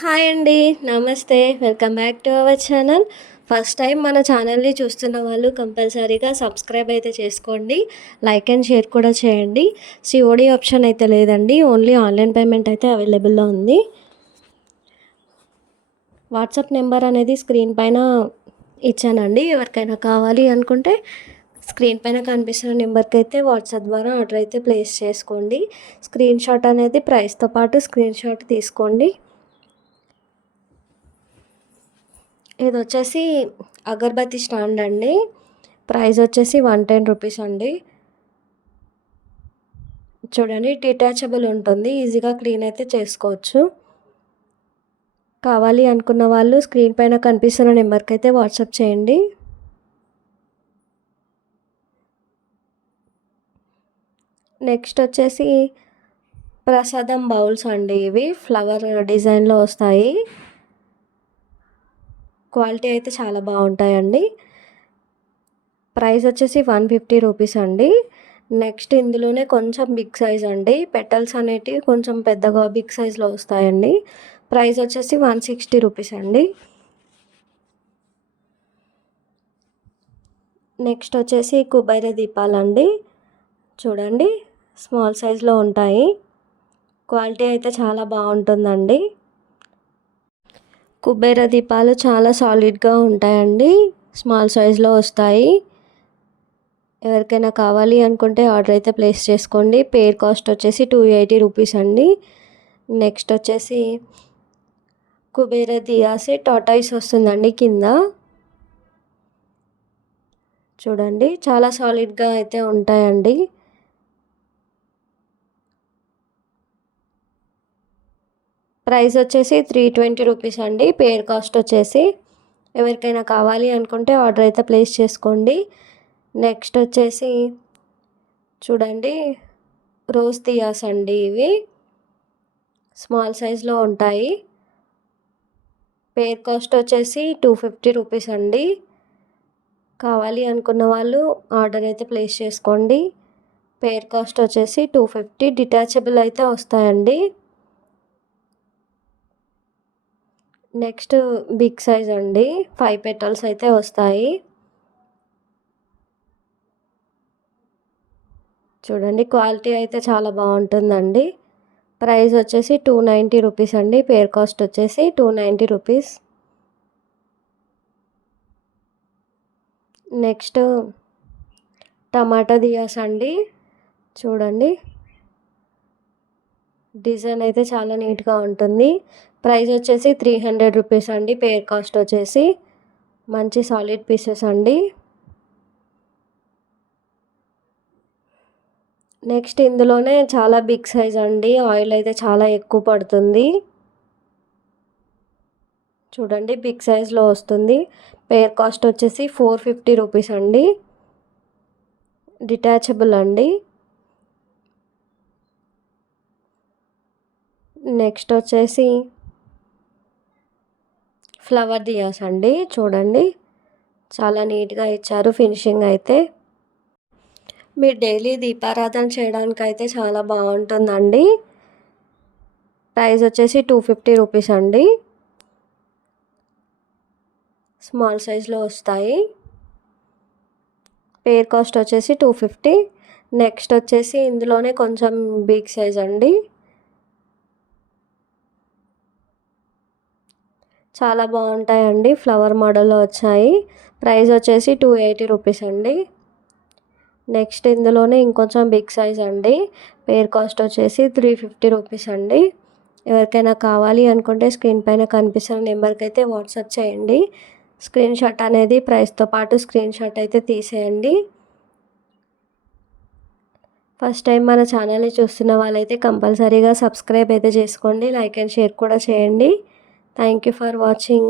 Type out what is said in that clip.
Hi అండి. నమస్తే. Welcome back to our channel. First time మన ఛానల్ని చూస్తున్న వాళ్ళు కంపల్సరీగా సబ్స్క్రైబ్ అయితే చేసుకోండి. లైక్ అండ్ షేర్ కూడా చేయండి. సిఓడి ఆప్షన్ అయితే లేదండి. ఓన్లీ ఆన్లైన్ పేమెంట్ అయితే అవైలబుల్లో ఉంది. వాట్సాప్ నెంబర్ అనేది స్క్రీన్ పైన ఇచ్చానండి. ఎవరికైనా కావాలి అనుకుంటే స్క్రీన్ పైన కనిపిస్తున్న నెంబర్కి అయితే వాట్సాప్ ద్వారా ఆర్డర్ అయితే ప్లేస్ చేసుకోండి. స్క్రీన్ షాట్ అనేది ప్రైస్తో పాటు స్క్రీన్ షాట్ తీసుకోండి. ఇది వచ్చేసి అగరబత్తి స్టాండ్ అండి. ప్రైస్ వచ్చేసి 110 రూపీస్ అండి. చూడండి, డిటాచబుల్ ఉంటుంది, ఈజీగా క్లీన్ అయితే చేసుకోవచ్చు. కావాలి అనుకున్న వాళ్ళు స్క్రీన్ పైన కనిపిస్తున్న నెంబర్కి అయితే వాట్సాప్ చేయండి. నెక్స్ట్ వచ్చేసి ప్రసాదం బౌల్స్ అండి. ఇవి ఫ్లవర్ డిజైన్లో వస్తాయి. క్వాలిటీ అయితే చాలా బాగుంటాయండి. ప్రైస్ వచ్చేసి 150 రూపీస్ అండి. నెక్స్ట్ ఇందులోనే కొంచెం బిగ్ సైజ్ అండి. పెటల్స్ అనేటివి కొంచెం పెద్దగా బిగ్ సైజ్లో వస్తాయండి. ప్రైస్ వచ్చేసి 160 రూపీస్ అండి. నెక్స్ట్ వచ్చేసి కుబేర దీపాలండి. చూడండి, స్మాల్ సైజ్లో ఉంటాయి. క్వాలిటీ అయితే చాలా బాగుంటుందండి. కుబేర దీపాలు చాలా సాలిడ్గా ఉంటాయండి. స్మాల్ సైజ్లో వస్తాయి. ఎవరికైనా కావాలి అనుకుంటే ఆర్డర్ అయితే ప్లేస్ చేసుకోండి. పేర్ కాస్ట్ వచ్చేసి 280 రూపీస్ అండి. నెక్స్ట్ వచ్చేసి కుబేర దియాసే టాటాయిస్ వస్తుందండి కింద. చూడండి, చాలా సాలిడ్గా అయితే ఉంటాయండి. ప్రైస్ వచ్చేసి 320 రూపీస్ అండి. పేర్ కాస్ట్ వచ్చేసి. ఎవరికైనా కావాలి అనుకుంటే ఆర్డర్ అయితే ప్లేస్ చేసుకోండి. నెక్స్ట్ వచ్చేసి చూడండి, రోజ్ దియాస్ అండి. ఇవి స్మాల్ సైజ్లో ఉంటాయి. పేర్ కాస్ట్ వచ్చేసి 250 రూపీస్ అండి. కావాలి అనుకున్న వాళ్ళు ఆర్డర్ అయితే ప్లేస్ చేసుకోండి. పేర్ కాస్ట్ వచ్చేసి 250. డిటాచబుల్ అయితే వస్తాయండి. నెక్స్ట్ బిగ్ సైజ్ అండి. 5 పెటల్స్ అయితే వస్తాయి. చూడండి, క్వాలిటీ అయితే చాలా బాగుంటుందండి. ప్రైస్ వచ్చేసి 290 రూపీస్ అండి. పేర్ కాస్ట్ వచ్చేసి 290 రూపీస్. నెక్స్ట్ టమాటా దియాస్ అండి. చూడండి, డిజైన్ అయితే చాలా నీట్గా ఉంటుంది. ప్రైస్ వచ్చేసి 300 రూపీస్ అండి. పేర్ కాస్ట్ వచ్చేసి. మంచి సాలిడ్ పీసెస్ అండి. నెక్స్ట్ ఇందులోనే చాలా బిగ్ సైజ్ అండి. ఆయిల్ అయితే చాలా ఎక్కువ పడుతుంది. చూడండి, బిగ్ సైజ్లో వస్తుంది. పేర్ కాస్ట్ వచ్చేసి 450 రూపీస్ అండి. డిటాచబుల్ అండి. నెక్స్ట్ వచ్చేసి ఫ్లవర్ దియాస్ అండి. చూడండి, చాలా నీట్గా ఇచ్చారు ఫినిషింగ్ అయితే. మీరు డైలీ దీపారాధన చేయడానికి అయితే చాలా బాగుంటుందండి. ప్రైస్ వచ్చేసి 250 రూపీస్ అండి. స్మాల్ సైజ్లో వస్తాయి. పేర్ కాస్ట్ వచ్చేసి 250. నెక్స్ట్ వచ్చేసి ఇందులోనే కొంచెం బిగ్ సైజ్ అండి. చాలా బాగుంటాయండి. ఫ్లవర్ మోడల్లో వచ్చాయి. ప్రైస్ వచ్చేసి 280 రూపీస్ అండి. నెక్స్ట్ ఇందులోనే ఇంకొంచెం బిగ్ సైజ్ అండి. పేర్ కాస్ట్ వచ్చేసి 350 రూపీస్ అండి. ఎవరికైనా కావాలి అనుకుంటే స్క్రీన్ పైన కనిపిస్తున్న నెంబర్కి అయితే వాట్సాప్ చేయండి. స్క్రీన్ షాట్ అనేది ప్రైస్తో పాటు స్క్రీన్ షాట్ అయితే తీసేయండి. ఫస్ట్ టైం మన ఛానల్ని చూస్తున్న వాళ్ళైతే కంపల్సరీగా సబ్స్క్రైబ్ అయితే చేసుకోండి. లైక్ అండ్ షేర్ కూడా చేయండి. Thank you for watching.